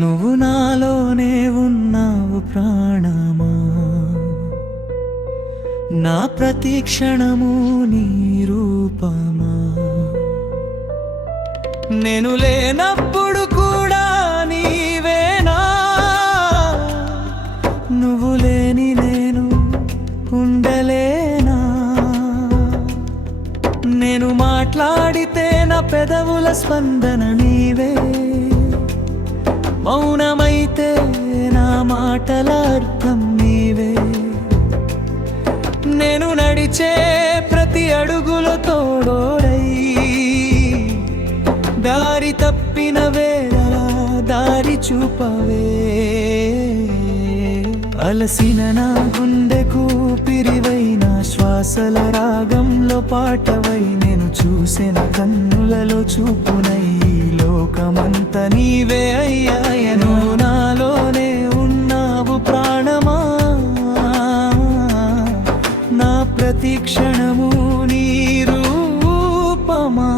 నువ్వు నాలోనే ఉన్నావు ప్రాణమా, నా ప్రతి క్షణము నీ రూపమా. నేను లేనప్పుడు కూడా నీవేనా, నువ్వు లేని నేను ఉండలేనా. నేను మాట్లాడితే నా పెదవుల స్పందన నీవే, మౌనమైతే నా మాటల అర్థం నీవే. నేను నడిచే ప్రతి అడుగులో తోడోడై, దారి తప్పిన వేళ దారి చూపవే. అలసిన నా గుండెకు ఊపిరివైన శ్వాసల రాగంలో పాటవై, నేను చూసిన కన్నులలో చూపునై లోకమంత నీవే అయ్యాయను. నాలోనే ఉన్నావు ప్రాణమా, నా ప్రతి క్షణము నీ రూపమా.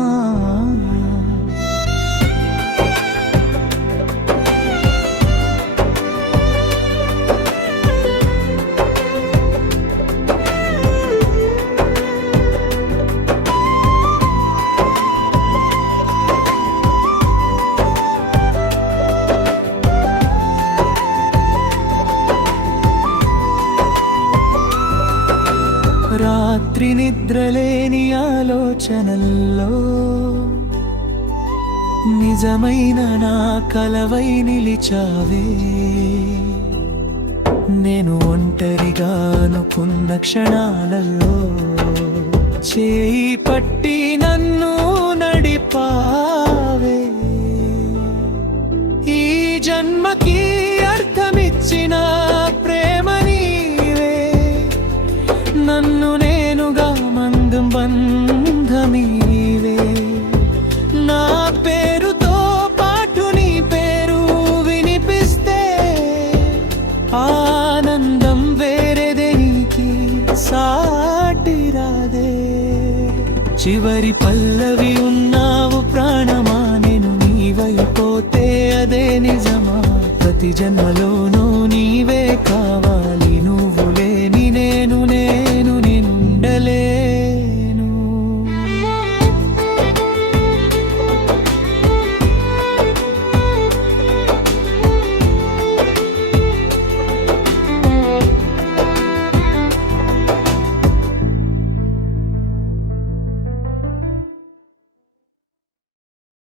రాత్రి నిద్రలేని ఆలోచనల్లో నిజమైన నా కలవై నిలిచావే. నేను ఒంటరిగా అనుకున్న క్షణాలలో చేయి పట్టి నన్ను నడిపావే. ఈ జన్మకి అర్థమిచ్చిన ప్రేమ నీవే, నన్ను నేనుగా మందం బంధమీవే. నా పేరుతో పాటు నీ పేరు వినిపిస్తే ఆనందం వేరేదేనికి సాటిరాదే. చివరి పల్లవి ఉన్నావు ప్రాణమా, నేను నీవైపోతే అదే నిజమా. ప్రతి జన్మలో